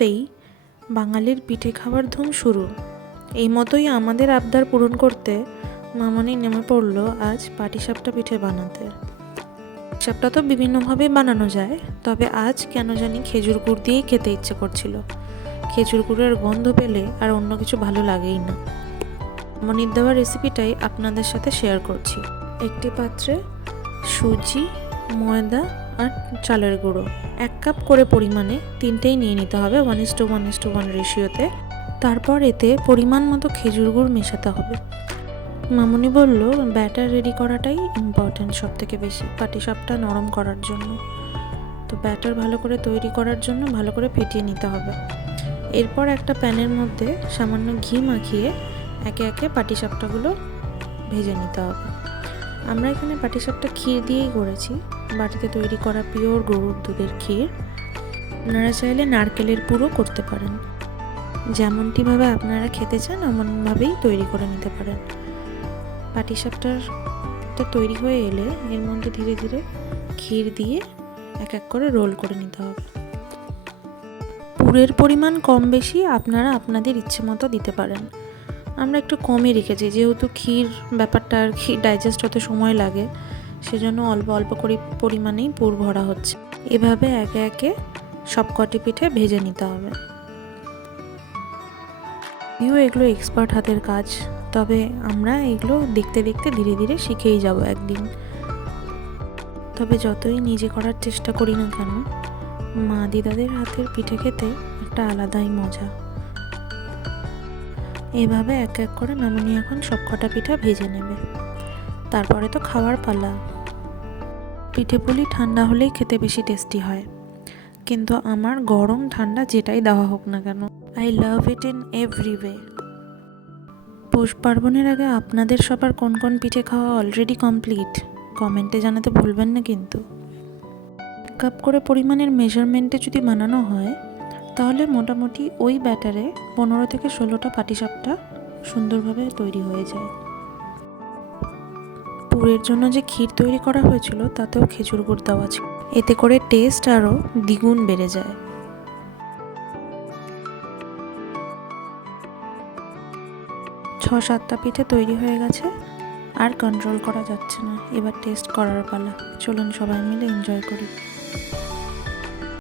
হতেই বাঙালির পিঠে খাওয়ার ধুম শুরু। এই মতোই আমাদের আবদার পূরণ করতে মামনি নেমে পড়লো আজ পাটিসাপটা পিঠে বানাতে। সাপটা তো বিভিন্নভাবে বানানো যায়, তবে আজ কেন জানি খেজুর গুড় দিয়েই খেতে ইচ্ছে করছিল। খেজুর গুড়ের গন্ধ পেলে আর অন্য কিছু ভালো লাগেই না। মামনির দেওয়া রেসিপিটাই আপনাদের সাথে শেয়ার করছি। একটি পাত্রে সুজি, ময়দা আর চালের গুঁড়ো 1 কাপ করে পরিমাণে তিনটেই নিয়ে নিতে হবে 1:1:1 রেশিওতে। তারপর এতে পরিমাণ মতো খেজুর গুড় মেশাতে হবে। মামনি বলল ব্যাটার রেডি করাটাই ইম্পর্ট্যান্ট, সব থেকে বেশি পাটিসাপটা নরম করার জন্য। তো ব্যাটার ভালো করে তৈরি করার জন্য ভালো করে ফেটিয়ে নিতে হবে। এরপর একটা প্যানের মধ্যে সামান্য ঘি মাখিয়ে একে একে পাটিসাপটাগুলো ভেজে নিতে হবে। আমরা এখানে পাটিসাপটা ক্ষীর দিয়েই করেছি, বাটিতে তৈরি করা পিওর গরুর দুধের ক্ষীর। আপনারা চাইলে নারকেলের পুরও করতে পারেন। যেমনটিভাবে আপনারা খেতে চান এমনভাবেই তৈরি করে নিতে পারেন। পাটিসাপটাটা তৈরি হয়ে এলে এর মধ্যে ধীরে ধীরে ক্ষীর দিয়ে এক এক করে রোল করে নিতে হবে। পুরের পরিমাণ কম বেশি আপনারা আপনাদের ইচ্ছে মতো দিতে পারেন। আমরা একটু কমই রেখেছি, যেহেতু ক্ষীর ব্যাপারটা আর কি ডাইজেস্ট হতে সময় লাগে, সেজন্য অল্প অল্প করে পরিমাণেই পুর ভরা হচ্ছে। এভাবে একে একে সব কটি পিঠে ভেজে নিতে হবে। এগুলো এক্সপার্ট হাতের কাজ, তবে আমরা এগুলো দেখতে দেখতে ধীরে ধীরে শিখেই যাব একদিন। তবে যতই নিজে করার চেষ্টা করি না কেন, মা দিদাদের হাতের পিঠে খেতে একটা আলাদাই মজা। এভাবে এক এক করে মামনি এখন সব কটা পিঠা ভেজে নেবে। তারপরে তো খাওয়ার পালা। পিঠে পুলি ঠান্ডা হলেই খেতে বেশি টেস্টি হয়, কিন্তু আমার গরম ঠান্ডা যেটাই দেওয়া হোক না কেন, I love it in every way. পৌষ পার্বণের আগে আপনাদের সবার কোন কোন পিঠে খাওয়া অলরেডি কমপ্লিট কমেন্টে জানাতে ভুলবেন না কিন্তু। 1 কাপ করে পরিমাণের মেজারমেন্টে যদি বানানো হয় তাহলে মোটামুটি ওই ব্যাটারে 15 থেকে 16টা পাটিসাপটা সুন্দরভাবে তৈরি হয়ে যায়। পুরের জন্য যে ক্ষীর তৈরি করা হয়েছিল তাতেও খেজুর গুড় দেওয়া ছিল, এতে করে টেস্ট আরও দ্বিগুণ বেড়ে যায়। 6-7টা পিঠে তৈরি হয়ে গেছে, আর কন্ট্রোল করা যাচ্ছে না। এবার টেস্ট করার পালা। চলুন সবাই মিলে এনজয় করি।